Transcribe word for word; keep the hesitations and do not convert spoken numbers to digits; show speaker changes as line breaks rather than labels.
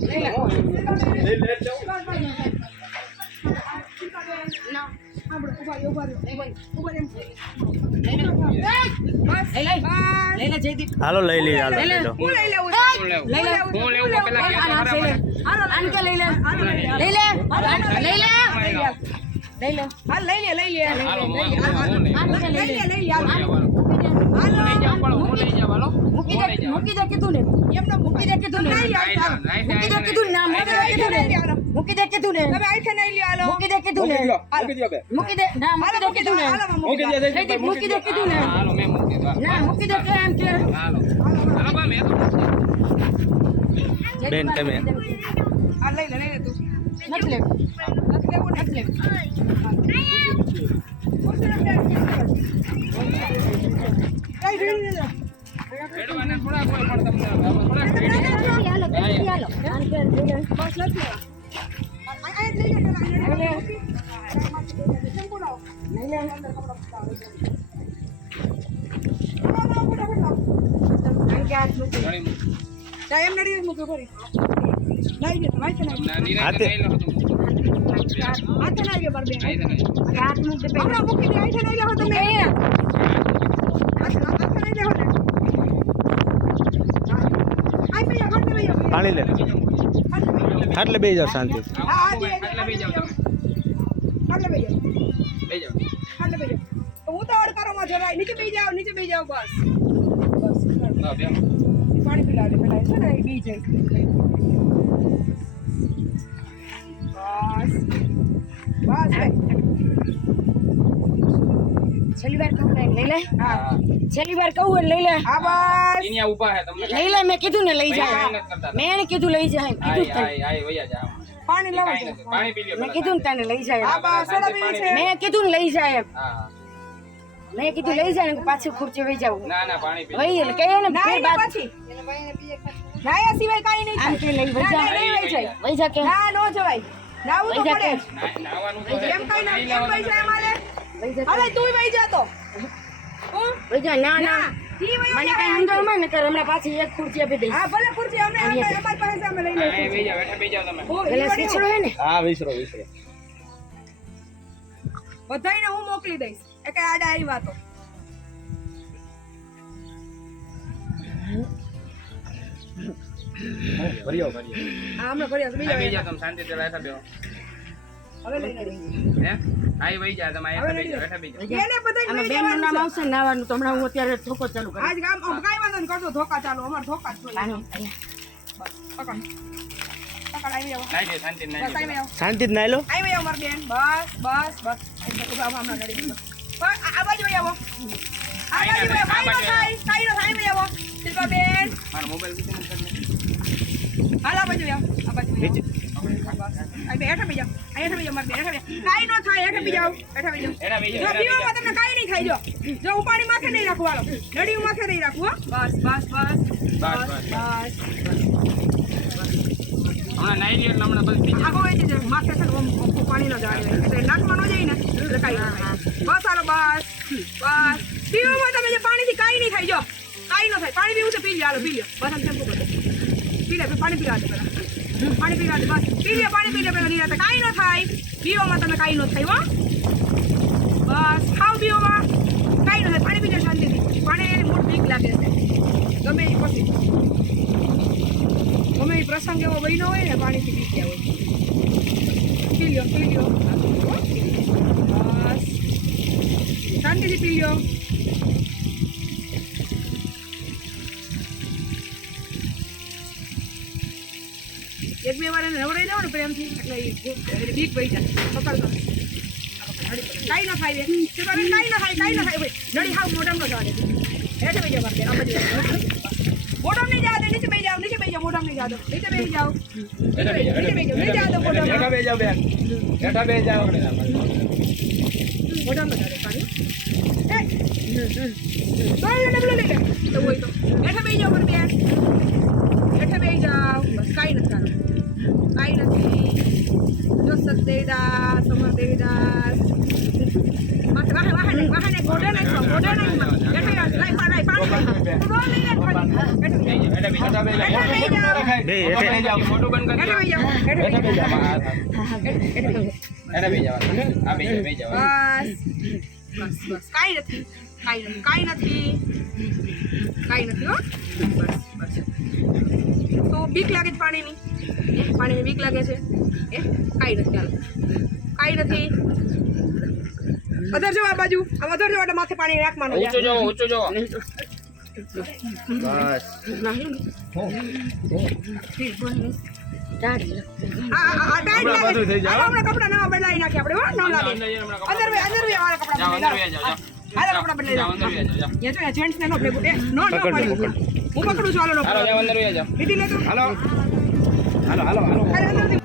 હાલો લઈ લઈએ હાલો લઈ લો
લઈ લે હું લેવું પેલા કે હાલો આન કે લઈ લે લઈ લે લઈ લે લઈ લે હાલ લઈ લે લઈ લે હાલો લઈ લે લઈ લે હાલો લઈ જાવ પણ હું લઈ જાવ હાલો મૂકી દે મૂકી દે કીધું ને એમનો મૂકી દે કીધું ને મૂકી દે કીધું ને મૂકી દે કીધું ને મૂકી દે કીધું ને હવે આઈ નહીં લ્યો હાલો મૂકી દે કીધું ને મૂકી દે બે મૂકી દે ના મૂકી દે કીધું ને મૂકી દે મૂકી દે કીધું ને હાલો મે મૂકી દે ના મૂકી દે કે એમ કે હાલો હાલો બા મે તો
બેન તમે
આ લઈ લે લઈ લે તું નથી લે નથી લેવું નથી લેવું કઈ રેડી લે રેડવાને થોડા કોઈ પણ તમને થોડા રેડી હાલો હાલો બસ લઈ લે આ લઈ લે લઈ લે સંપૂર્ણ લઈ લે અંદર કપડા પતાવે આ ક્યાં છે તા એમ નડી મુકો કરી લઈ લે ભાઈ છે ના
હાથે
હાથે ના લે બરબે હાથ મુક દે હમણાં મૂકી દે આઈ છે નહીં લેવો તમે હાથ હાથ નહીં લેવો ને આઈ બે હાથ લઈ જાવ
પાણી લે એટલે બેસી જાવ શાંતિ
હા હા એટલે બેસી જાવ તમે એટલે બેસી જાવ બેસી જાવ એટલે બેસી જાવ તો હું તો ઓર્ડર કરો માં જવાય નીચે બેસી જાવ નીચે બેસી જાવ બસ બસ હા બે પાણી પીલા દે પેલા છે ને એ બી જાય બસ બસ છેલ્લી વાર કહું લઈ લે હા છેલ્લી વાર કહું લઈ લે હા બસ ઇનિયા ઊભા હે તમને લઈ લે મેં કીધું ને લઈ જાય મેં કીધું લઈ જાય કીધું આય આય વયા જા પાણી લાવો પાણી પી લ્યો મેં કીધું ને તને લઈ જાય હા બસ સોડા પી છે મેં કીધું ને લઈ જાય હા મેં કીધું લઈ જાય ને પાછી ખુરચી વઈ જાવ ના ના પાણી પી વઈ એટલે કહે ને ફેર બાદ પછી એને ભાઈને પીએ નાયા સિવાય કાઈ નહીં આમ કે લઈ વઈ જા લઈ વઈ જાય વઈ જા કે ના નો જવાય નાવું તો પડે નાવાનું તો એમ કઈ ના એમ વઈ જાય મારે અરે તું વઈ જા તો હું વઈ જા ના ના ઈ વઈ મને કઈ સમજાવ માં ને કર હમણાં પાછી એક ખુરચી આપી દઈશ હા ભલે ખુરચી અમે અમારી પાસે અમે લઈ લઈશું વઈ જા બેઠા બેસી જાવ તમે ભલે વિસરો હે ને હા વિસરો વિસરો બધાઈને હું મોકલી દઈશ એ કઈ આડા આવી વાતો
ભર્યો ભર્યો
હા હમણાં ભર્યો બીજા
બેસી જાવ તમે શાંતિ થી બેઠા બેહો
હવે લઈ લે
હે આઈ વઈ જા તમે આયા બેસી જાવ બેઠા બેસી જાવ
એને બધાઈને લઈ જવાનું નામ આવશે નાવાનું તો હમણાં હું અત્યારે ધોકો ચાલુ કરું આજ ગામ કાઈ વાંધો નહીં કરજો ધોકા ચાલુ અમાર ધોકા જ જોઈએ બસ પકડ પકડ આવી આવો
નાઈ દે શાંતિ નાઈ
બસ આવી આવો
શાંતિ જ નાઈ લો
આવી આવો માર બેન બસ બસ બસ ઉભા હમણાં નડી બસ આ બાજુ આવી આવો આ બાજુ આવી આવો કાઈ કાઈ નો આવી આવો શિલ્પા બેન
મારો મોબાઈલ વિશે મત કરને
હાલ આ બાજુ આવો આ બાજુ નીચે આ બે હેઠા બેજા આ હેઠા બેજા માર બે હેઠા બેજા કાઈ નો થાય હેઠા બેજા હેઠા બેજા
એના બેસી
જો પીવામાં તમને કાઈ નહીં થાય જો જો ઉપાડી માથે નહીં રાખવું હાલો નડી માથે નહીં રાખવું હો બસ બસ બસ
બસ
બસ
હમણાં નાઈ લ્યો એટલે હમણાં બસ
આગો એ છે માથે છે ઓમ પાણી ન જાય એટલે નાકમાં ન જાય ને એટલે કાઈ બસ હાલો બસ બસ પીવામાં તમે જે પાણીથી કાઈ નહીં થાય જો કાઈ ન થાય પાણી પીવું છે પી લ્યો હાલો પી લ્યો બસ આમ ટેમ્પો કરો પી લે પાણી પીવા દે પેલા પાણી પીવા દે બસ પી લે પાણી પી લે પેલા નીરાતે કાઈ ન થાય પીવામાં તમે કાઈ ન થાય હો બસ ખાવ પીવામાં કાઈ ન થાય પાણી પી લે શાંતિથી પાણી મોટ બીક લાગે છે ગમે એ પછી ગમે એ પ્રસંગ એવો બન્યો હોય ને પાણીથી પી ગયા હોય પી લ્યો પી લ્યો બસ શાંતિથી પી લ્યો એક બે વાર એને નવડાવી દેવો ને પ્રેમથી એટલે બીક પડી જાય પકડતો કાઈ ન થાય કાઈ ન થાય કાઈ ન થાય નડી હાવ મોઢામાં જવા દે હેઠે બેસી જાવ મારે આ બાજુ મોઢામાં નહીં જવા દે નીચે બેસી જાવ નીચે બેસી જાવ મોઢામાં નહીં જવા દો નીચે બેસી જાવ નીચે બેસી જાવ નહીં જવા દો મોઢામાં
બેઠા બેસી જાવ બેન બેઠા બેસી જાવ
મોઢામાં જવા દે પાણી એ ડબલો લઈ લે તો હોય તો હેઠે બેસી જાવ મારે બેન હેઠે બેસી જાવ બસ કાઈ નથી તારું કાઈ નથી જો સદેદાસ સમર દેવીદાસ માથે વાહે વાહે નહીં વાહે નહીં ગોડે નહીં ગોડે નહીં હેઠે લાઈ પાણી પાણી બોલ લઈ લે પાણી હેઠે બેસી જાવ હેઠે બેસી જાવ
બે
મોટું
હેઠે.
બંધ જાઓ, મોટું બંધ કરી દો. હેઠા બેસી જાઓ. હા, હા. હેઠા બેસી જવાનું. આ બેસી જાઓ, બેસી જાઓ.
બસ બસ બસ કાઈ નથી કાઈ નથી કાઈ નથી કાઈ નથી હો બસ બસ તો બીક લાગે છે પાણીની એ પાણીની બીક લાગે છે એ કાઈ નથી ચાલો કાઈ નથી અધર જો આ બાજુ આ અધર જો એટલે માથે પાણી રાખવાનું
ઊંચું જોવો, ઊંચું જોવો.
બસ
આ આ આ ટાઈટ
હમણાં
લાગે
બધું થઈ જાય, હો.
હમણાં કપડા નવા બદલાઈ નાખી આપણે હો ન લાગે
અંદર જઈને હમણાં કપડાં
અંદર વે અંદર વે વાળા કપડા
જાઓ, અંદર
બદલાઈ
બેસી જાઓ, જાઓ.
હાલો કપડા બદલાઈ
જાઓ, અંદર બેસી જાઓ, જાઓ.
યા જો જેન્ટ્સ ને નો ભેગું એ નો નો
પકડજો,
પાડી
પકડજો.
હું પકડું છું હાલો નો
હાલો, જાઓ, અંદર બેસી જાઓ.
લીધી લે તો
હાલો હાલો હાલો હાલો
અરે અંદરથી